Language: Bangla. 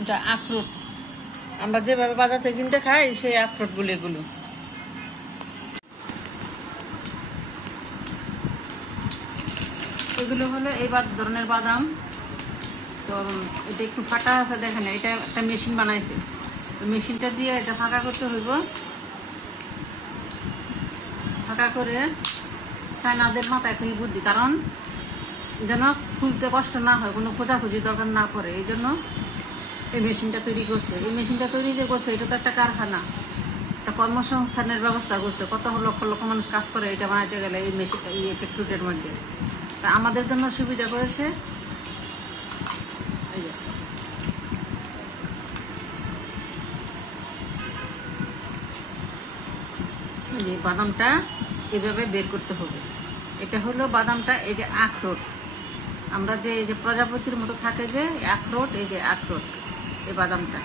এটা আখরোট, আমরা যেভাবে বাজার থেকে কিনতে খাই সেই আখরোট বলে এগুলো। এগুলো হলো এই ধরনের বাদাম। তো এটা একটু ফাটা আছে, দেখেন এটা একটা মেশিন বানাইছে, তো মেশিনটা দিয়ে এটা ফাঁকা করতে হইব। ফাঁকা করে চায়নাদের মাথায় খুবই বুদ্ধি, কারণ যেন খুলতে কষ্ট না হয়, কোনো খোঁজাখুঁজি দরকার না পড়ে, এই জন্য এই মেশিনটা তৈরি করছে। এই মেশিনটা তৈরি যে করছে এটা তো একটা কারখানা, একটা কর্মসংস্থানের ব্যবস্থা করছে, কত লক্ষ লক্ষ মানুষ কাজ করে এটা বানাইতে গেলে এই মেশিন, এই ফ্যাক্টরিটার মধ্যে। তা আমাদের জন্য সুবিধা করেছে এই যে বাদামটা এভাবে বের করতে হবে। এটা হলো বাদামটা, এই যে আখরোট, আমরা যে এই যে প্রজাপতির মতো থাকে যে আখরোট, এই যে আখরোট, এই বাদামটা